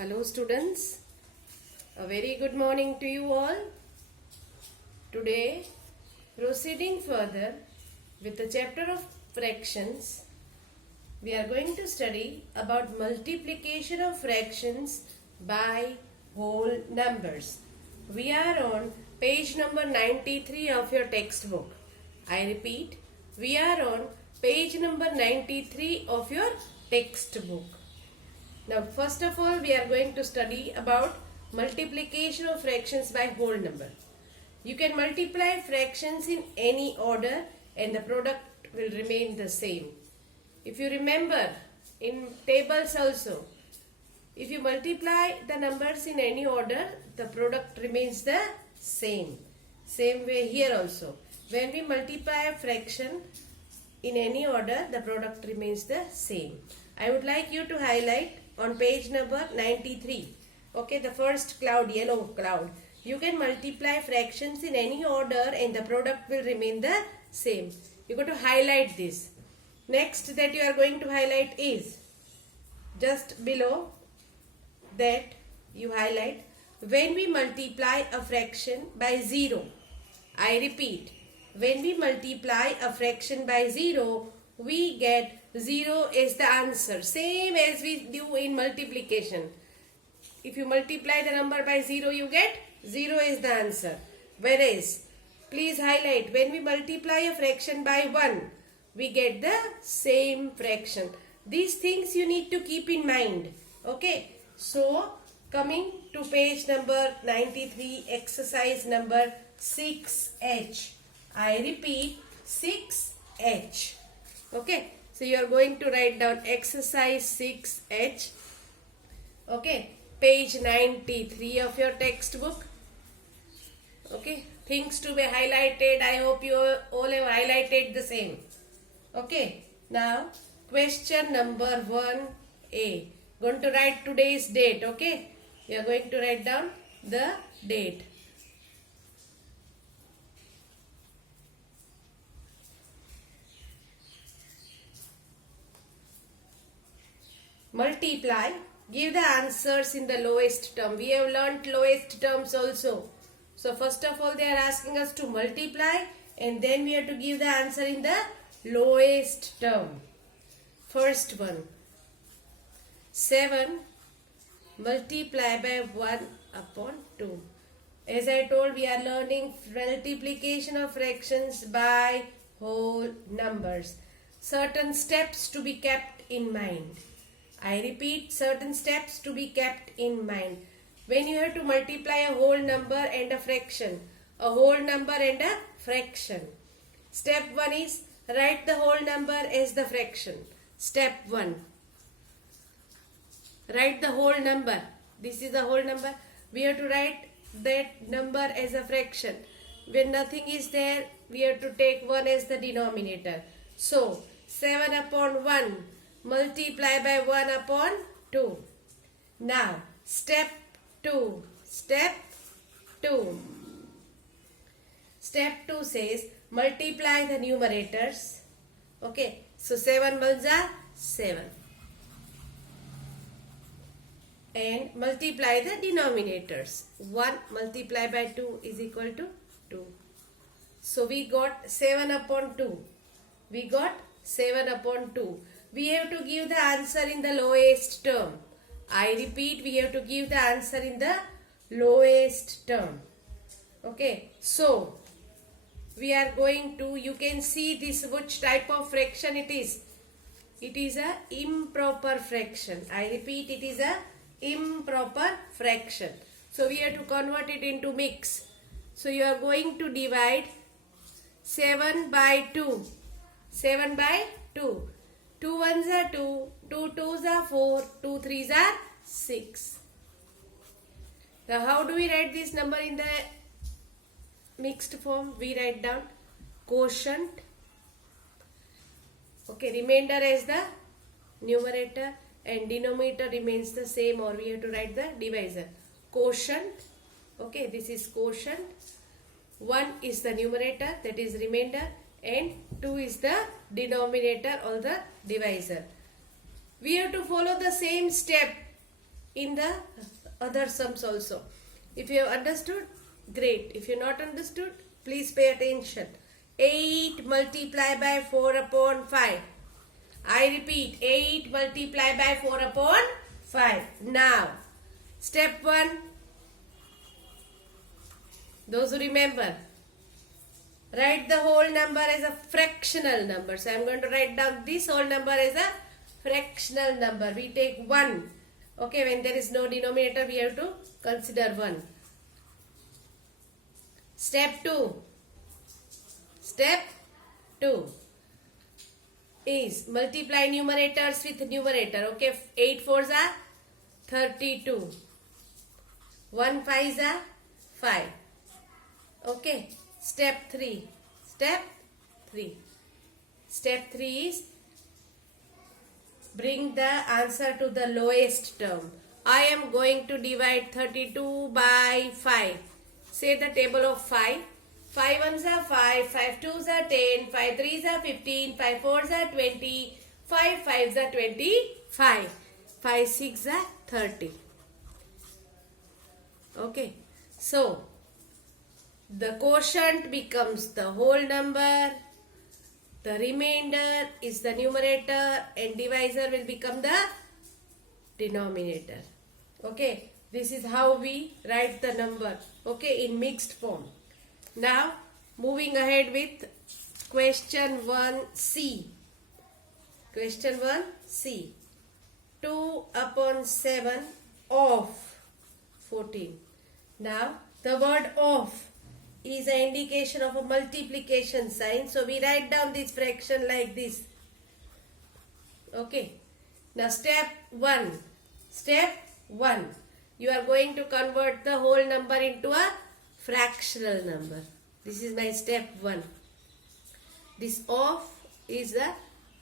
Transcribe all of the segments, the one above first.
Hello students, a very good morning to you all. Today, proceeding further with the chapter of fractions, we are going to study about multiplication of fractions by whole numbers. We are on page number 93 of your textbook. I repeat, we are on page number 93 of your textbook. Now, first of all, we are going to study about multiplication of fractions by whole number. You can multiply fractions in any order and the product will remain the same. If you remember, in tables also, if you multiply the numbers in any order, the product remains the same. Same way here also. When we multiply a fraction in any order, the product remains the same. I would like you to highlight on page number 93. Okay, the first cloud, yellow cloud. You can multiply fractions in any order and the product will remain the same. You got to highlight this. Next that you are going to highlight is just below that you highlight when we multiply a fraction by 0. I repeat, when we multiply a fraction by 0, we get 0 is the answer. Same as we do in multiplication. If you multiply the number by 0, you get 0 is the answer. Whereas, please highlight, when we multiply a fraction by 1, we get the same fraction. These things you need to keep in mind. Okay. So, coming to page number 93, exercise number 6H. I repeat, 6H. Okay. So, you are going to write down exercise 6H. Okay. Page 93 of your textbook. Okay. Things to be highlighted. I hope you all have highlighted the same. Okay. Now, question number 1A. Going to write today's date. Okay. You are going to write down the date. Multiply. Give the answers in the lowest term. We have learnt lowest terms also. So first of all they are asking us to multiply and then we have to give the answer in the lowest term. First one. 7 multiply by 1 upon 2. As I told, we are learning multiplication of fractions by whole numbers. Certain steps to be kept in mind. I repeat, certain steps to be kept in mind. When you have to multiply a whole number and a fraction, a whole number and a fraction. Step 1 is write the whole number as the fraction. Step 1. Write the whole number. This is the whole number. We have to write that number as a fraction. When nothing is there, we have to take 1 as the denominator. So, 7 upon 1 multiply by 1 upon 2. Now, step 2. Step 2. Step 2 says multiply the numerators. Okay. So, 7 ones are 7. And multiply the denominators. 1 multiplied by 2 is equal to 2. So, we got 7 upon 2. We got 7 upon 2. We have to give the answer in the lowest term. I repeat, we have to give the answer in the lowest term. Okay. So, we are going to, you can see this which type of fraction it is. It is a improper fraction. I repeat, it is a improper fraction. So, we have to convert it into mix. So, you are going to divide 7 by 2. 7 by 2. 2 ones are 2, 2 twos are 4, 2 threes are 6. Now, how do we write this number in the mixed form? We write down quotient. Okay, remainder as the numerator and denominator remains the same, or we have to write the divisor. Quotient. Okay, this is quotient. 1 is the numerator, that is remainder, and 2 is the denominator or the divisor. We have to follow the same step in the other sums also. If you have understood, great. If you not understood, please pay attention. 8 multiplied by 4 upon 5. I repeat, 8 multiplied by 4 upon 5. Now, step 1. Those who remember, write the whole number as a fractional number. So, I am going to write down this whole number as a fractional number. We take 1. Okay, when there is no denominator, we have to consider 1. Step 2. Step 2 is multiply numerators with numerator. Okay, 8 4s are 32. 1 5s are 5. Okay, step 3. Step 3. Step 3 is bring the answer to the lowest term. I am going to divide 32 by 5. Say the table of 5. 5 1s are 5, 5 2s are 10, 5 3s are 15, 5 4s are 20, 5 5s are 25, 5 6 are 30. Okay, so the quotient becomes the whole number, the remainder is the numerator, and divisor will become the denominator. Okay, this is how we write the number, okay, in mixed form. Now, moving ahead with question 1C. Question 1C. 2 upon 7 of 14. Now, the word of is an indication of a multiplication sign. So, we write down this fraction like this. Okay. Now, step 1. Step 1. You are going to convert the whole number into a fractional number. This is my step 1. This of is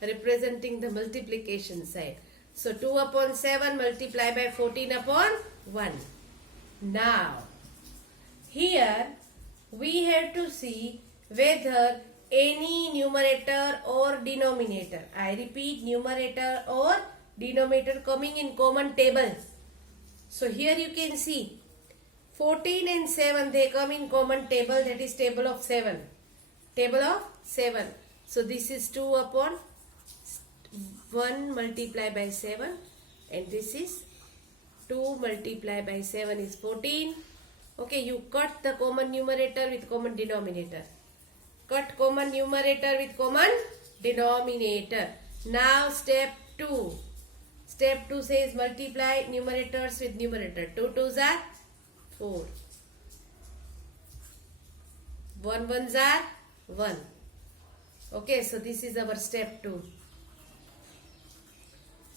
representing the multiplication sign. So 2 upon 7 multiplied by 14 upon 1. Now, here we have to see whether any numerator or denominator, I repeat, numerator or denominator coming in common table. So here you can see 14 and 7, they come in common table, that is table of 7. Table of 7. So this is 2 upon 1 multiplied by 7, and this is 2 multiplied by 7 is 14. Okay, you cut the common numerator with common denominator. Cut common numerator with common denominator. Now step 2. Step 2 says multiply numerators with numerator. 2 2s are 4. 1 1s are 1. Okay, so this is our step 2.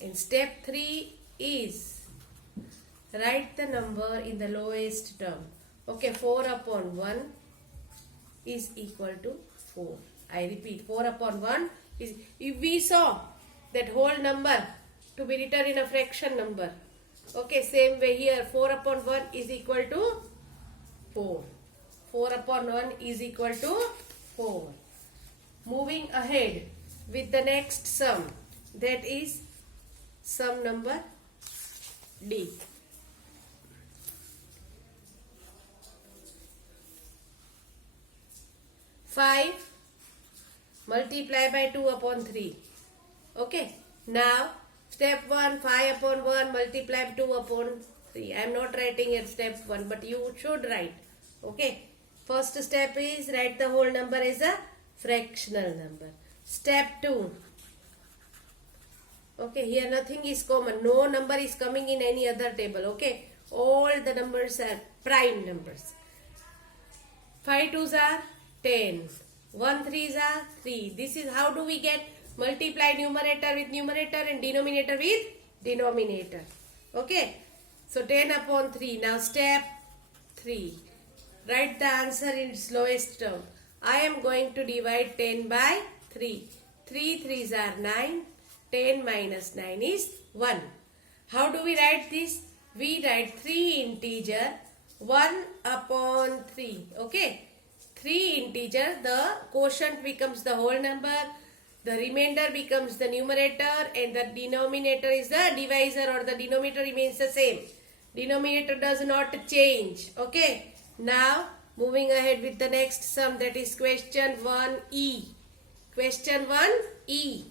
And step 3 is write the number in the lowest term. Okay, 4 upon 1 is equal to 4. I repeat, 4 upon 1 is, if we saw that whole number to be written in a fraction number. Okay, same way here, 4 upon 1 is equal to 4. 4 upon 1 is equal to 4. Moving ahead with the next sum, that is sum number D. Five multiply by 2 upon 3. Okay, now step 1, 5 upon 1 multiply 2 upon 3. I am not writing at step 1, but you should write. Okay, first step is write the whole number as a fractional number. Step 2. Okay, here nothing is common. No number is coming in any other table. Okay, all the numbers are prime numbers. 5 2s are 10. 1 3s are 3. This is how do we get multiply numerator with numerator and denominator with denominator. Okay, so 10 upon 3. Now step 3. Write the answer in its lowest term. I am going to divide 10 by 3. 3 3s are 9. 10 minus 9 is 1. How do we write this? We write 3 integer 1 upon 3. Okay. 3 integer, the quotient becomes the whole number. the remainder becomes the numerator and the denominator is the divisor, or the denominator remains the same. Denominator does not change. Okay. Now moving ahead with the next sum, that is question 1e. Question 1e.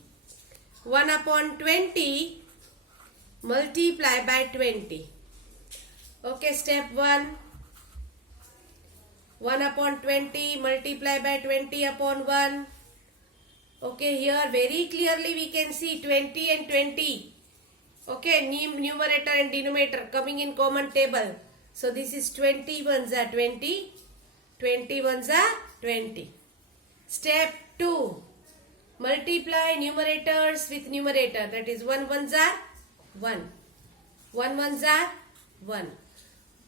1 upon 20 multiply by 20. Okay, step 1. 1 upon 20 multiply by 20 upon 1. Okay, here very clearly we can see 20 and 20. Okay, numerator and denominator coming in common table. So this is 20 ones are 20. 20 ones are 20. Step 2. Multiply numerators with numerator. That is 1 ones are 1. 1 ones are 1.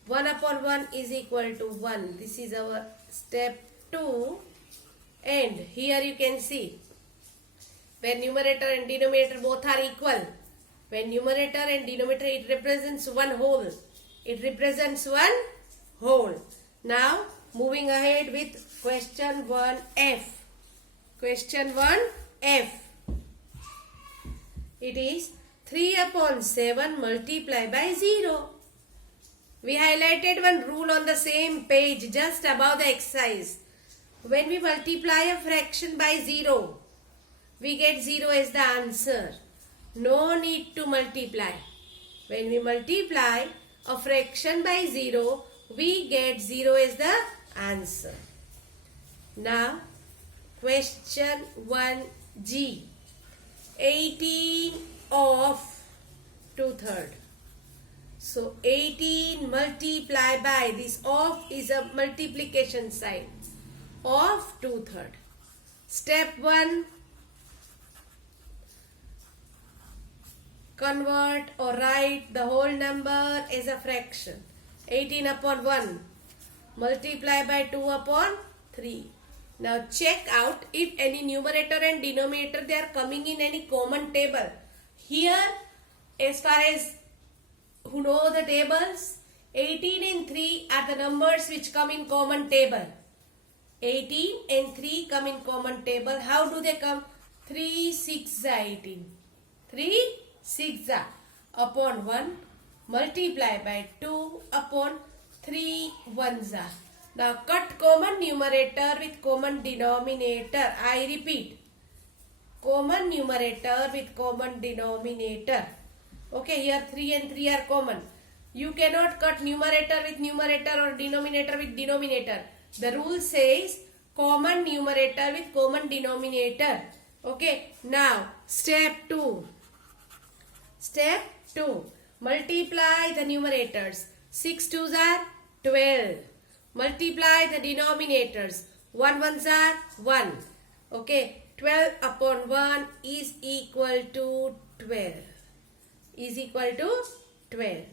1 upon 1 is equal to 1. This is our step 2. And here you can see, when numerator and denominator both are equal, when numerator and denominator, it represents one whole. It represents one whole. Now moving ahead with question 1f. Question 1f. It is 3 upon 7 multiply by 0. We highlighted one rule on the same page just above the exercise. When we multiply a fraction by 0, we get 0 as the answer. No need to multiply. When we multiply a fraction by 0, we get 0 as the answer. Now, question 1g. 18 of 2/3. So 18 multiply by, this of is a multiplication sign, of 2/3. Step 1. Convert or write the whole number as a fraction. 18 upon 1 multiply by 2 upon 3. Now check out if any numerator and denominator, they are coming in any common table. Here, as far as who know the tables, 18 and 3 are the numbers which come in common table. 18 and 3 come in common table. How do they come? 3 6 are 18. 3 6 are upon 1 multiply by 2 upon 3 ones are. Now cut common numerator with common denominator. I repeat, common numerator with common denominator. Okay, here 3 and 3 are common. You cannot cut numerator with numerator or denominator with denominator. The rule says common numerator with common denominator. Okay, now step 2. Step 2. Multiply the numerators. 6 2s are 12. Multiply the denominators. 1 ones are 1. Okay, 12 upon 1 is equal to 12. Is equal to 12.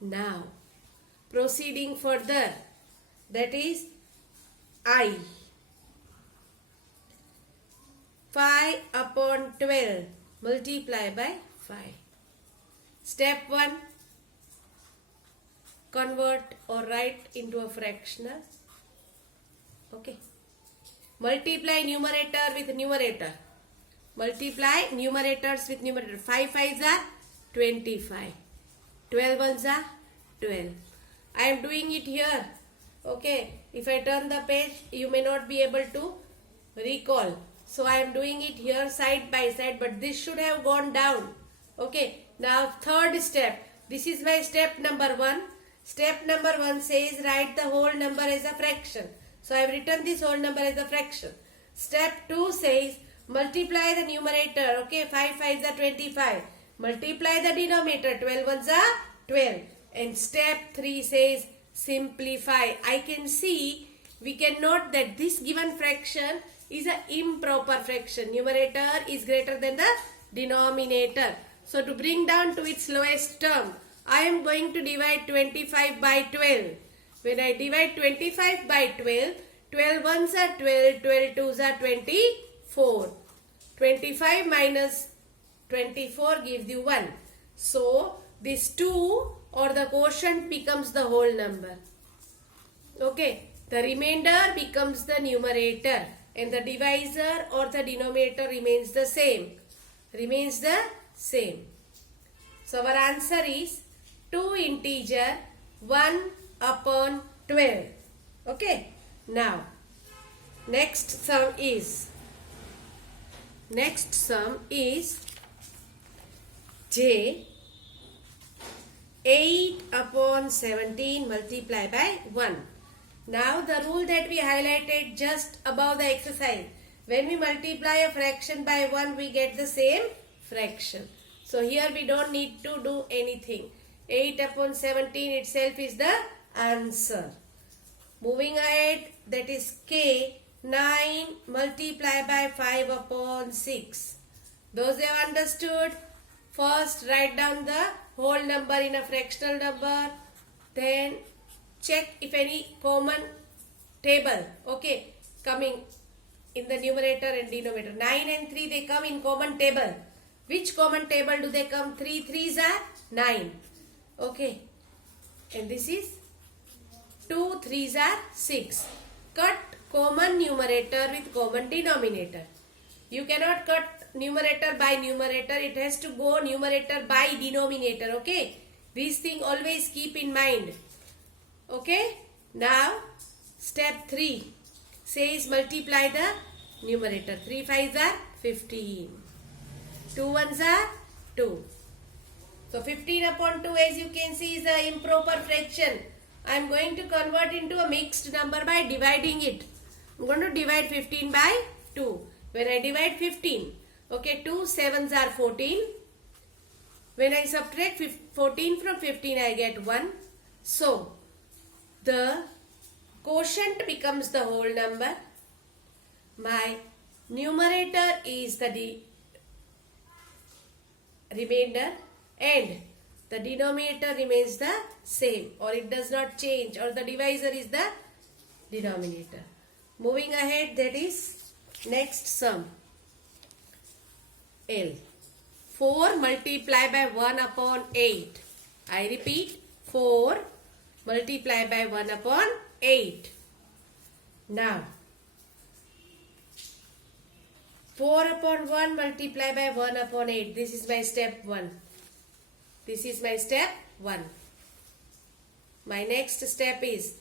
Now, proceeding further, that is I. 5 upon 12 multiply by 5. Step 1. Convert or write into a fractional. Okay. Multiply numerator with numerator. Multiply numerators with numerator. 5 5s are 25. 12 ones are 12. I am doing it here. Okay. If I turn the page, you may not be able to recall. So I am doing it here side by side, but this should have gone down. Okay. Now third step. This is my step number 1. Step number 1 says write the whole number as a fraction. So I have written this whole number as a fraction. Step 2 says multiply the numerator. Okay, 5 5s are 25. Multiply the denominator. 12 ones are 12. And step 3 says simplify. I can see, we can note that this given fraction is an improper fraction. Numerator is greater than the denominator. So to bring down to its lowest term, I am going to divide 25 by 12. When I divide 25 by 12, 12 ones are 12, 12 twos are 24. 25 minus 24 gives you 1. So this 2 or the quotient becomes the whole number. Okay, the remainder becomes the numerator. and the divisor or the denominator remains the same. Remains the same. So our answer is 2 integer 1 upon 12. Okay. Now next sum is J 8 upon 17 multiplied by 1. Now the rule that we highlighted just above the exercise. When we multiply a fraction by 1, we get the same fraction. So here we don't need to do anything. 8 upon 17 itself is the answer. Moving ahead, that is K 9 multiplied by 5 upon 6. Those who have understood, first write down the whole number in a fractional number. Then check if any common table, okay, coming in the numerator and denominator. 9 and 3, they come in common table. Which common table do they come? 3 3s are 9. Okay. And this is 2 3s are 6. Cut common numerator with common denominator. You cannot cut numerator by numerator. It has to go numerator by denominator. Okay. These things always keep in mind. Okay. Now step 3 says multiply the numerator. 3 5s are 15. 2 1s are 2. So 15 upon 2, as you can see, is the improper fraction. I am going to convert into a mixed number by dividing it. I am going to divide 15 by 2. When I divide 15, okay, 2 7s are 14. When I subtract 14 from 15, I get 1. So the quotient becomes the whole number. My numerator is the remainder and the denominator remains the same, or it does not change, or the divisor is the denominator. Moving ahead, that is next sum. L 4 multiplied by 1 upon 8. I repeat, 4 multiplied by 1 upon 8. Now 4 upon 1 multiplied by 1 upon 8. This is my step 1. This is my step 1. My next step is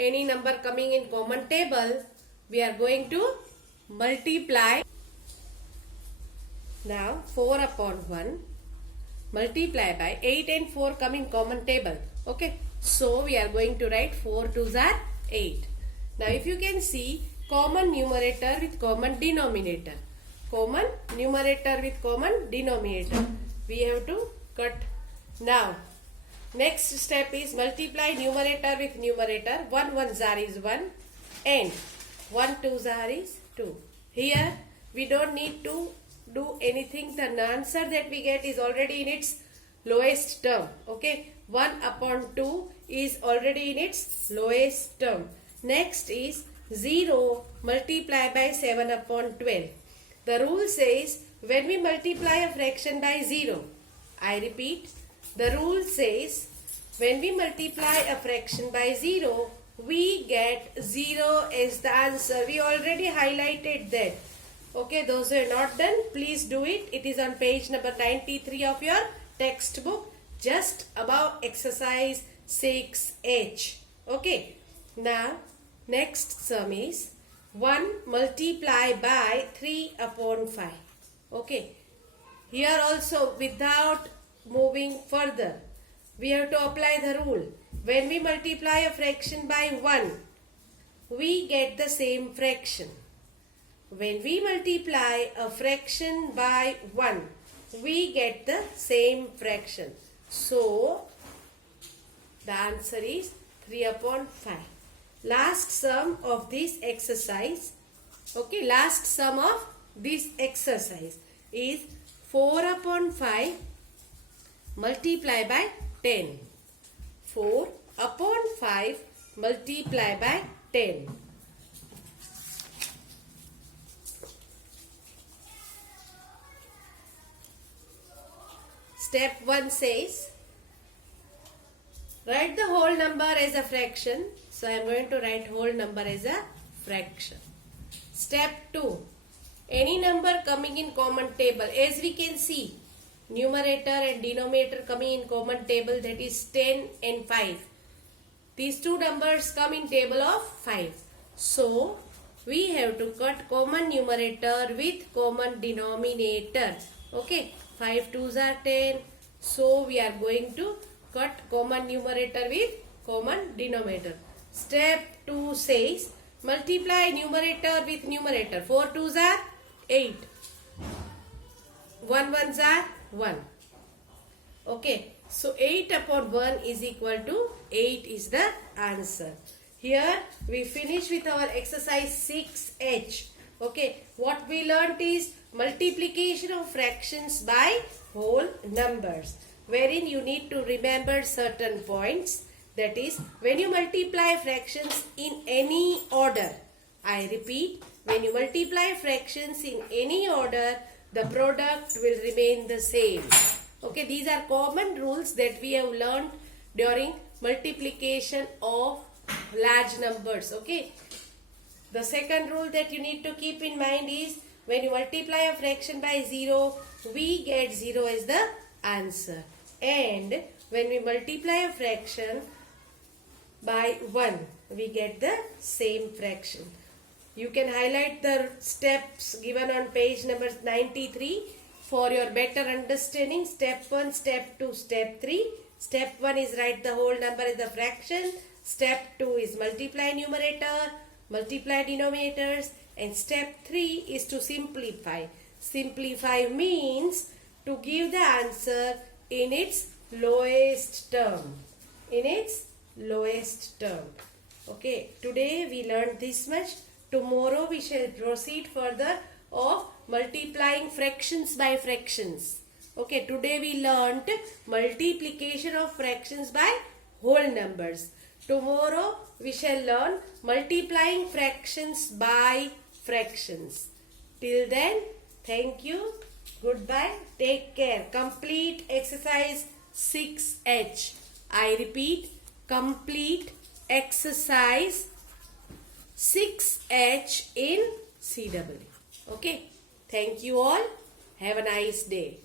any number coming in common table, we are going to multiply. Now 4 upon 1 multiply by 8 and 4 come in common table. Okay. So we are going to write 4 2s are 8. Now if you can see, common numerator with common denominator. Common numerator with common denominator. We have to cut. Now next step is multiply numerator with numerator. 1 1s are is 1 and 1 2s are is 2. Here we don't need to do anything. The answer that we get is already in its lowest term. Okay. 1 upon 2 is already in its lowest term. Next is 0 multiplied by 7 upon 12. The rule says when we multiply a fraction by 0, I repeat, the rule says when we multiply a fraction by 0, we get 0 as the answer. We already highlighted that. Okay, those who are not done, please do it. It is on page number 93 of your textbook, just above exercise 6H. Okay, now next sum is 1 multiplied by 3 upon 5. Okay, here also without moving further, we have to apply the rule. When we multiply a fraction by 1, we get the same fraction. When we multiply a fraction by 1, we get the same fraction. So the answer is 3 upon 5. Last sum of this exercise, okay, last sum of this exercise is 4 upon 5 multiplied by 10. 4 upon 5 multiplied by 10. Step 1 says, write the whole number as a fraction. So I am going to write whole number as a fraction. Step 2. Any number coming in common table. As we can see, numerator and denominator coming in common table, that is 10 and 5. These two numbers come in table of 5. So, we have to cut common numerator with common denominator. Okay, 5 2s are 10. So, we are going to cut common numerator with common denominator. Step 2 says, multiply numerator with numerator. 4 2s are 8. 1 1s are 1. Okay, so 8 upon 1 is equal to 8 is the answer. Here we finish with our exercise 6H. Okay, what we learnt is multiplication of fractions by whole numbers, wherein you need to remember certain points. That is, when you multiply fractions in any order, I repeat, when you multiply fractions in any order, the product will remain the same. Okay, these are common rules that we have learned during multiplication of large numbers. Okay, the second rule that you need to keep in mind is, when you multiply a fraction by 0, we get 0 as the answer. And when we multiply a fraction by 1, we get the same fraction. You can highlight the steps given on page number 93 for your better understanding. Step 1, step 2, step 3. Step 1 is write the whole number as the fraction. Step 2 is multiply numerator, multiply denominators. And step 3 is to simplify. Simplify means to give the answer in its lowest term. In its lowest term. Okay, today we learned this much. Tomorrow we shall proceed further of multiplying fractions by fractions. Okay, today we learnt multiplication of fractions by whole numbers. Tomorrow we shall learn multiplying fractions by fractions. Till then, thank you. Goodbye. Take care. Complete exercise 6H. I repeat, complete exercise 6H in CW. Okay. Thank you all. Have a nice day.